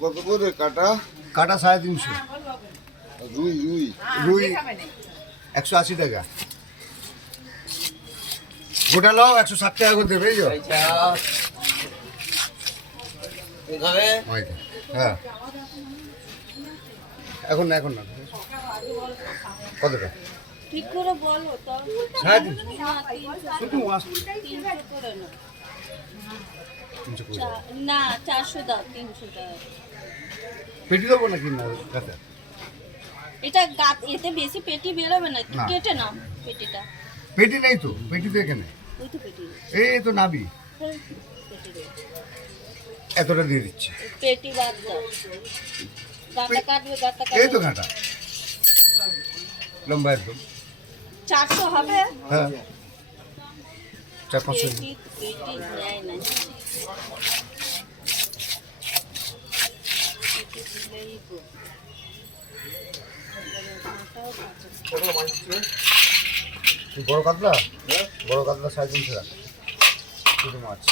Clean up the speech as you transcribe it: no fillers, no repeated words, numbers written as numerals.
কত করে কাটা? কাটা 350। রুই রুই রুই 180 টাকা। গোটা লাও 160 টাকা করে দেবে। এই যে হ্যাঁ, এখন না এখন না। কতটা? ঠিক করে বলো তো। 350 শুধু মাছ 300 করে না। 300 করে। না 400 দাও, 300 টাকা। পেটি দেবো নাকি না কাতে? এটা গাত এতে বেশি পেটি বেরোবে না, না। কেটে নাও পেটিটা। পেটি নেই তো, পেটি তো এখানে। ওই তো পেটি, এই তো নাবি পেটি দাও। এতটা দিয়ে দিচ্ছি। পেটি বাদ দাও, গাঁটা কাটবে, গাঁটা এই তো কাটবে। ঘাটা লম্বা একদম। 400 হবে। হ্যাঁ 400-500। পেটি পেটি নেয় না, পেটি দিলেই তো। বড় কাতলা? বড় কাতলা 350 টাকা শুধু মাছ।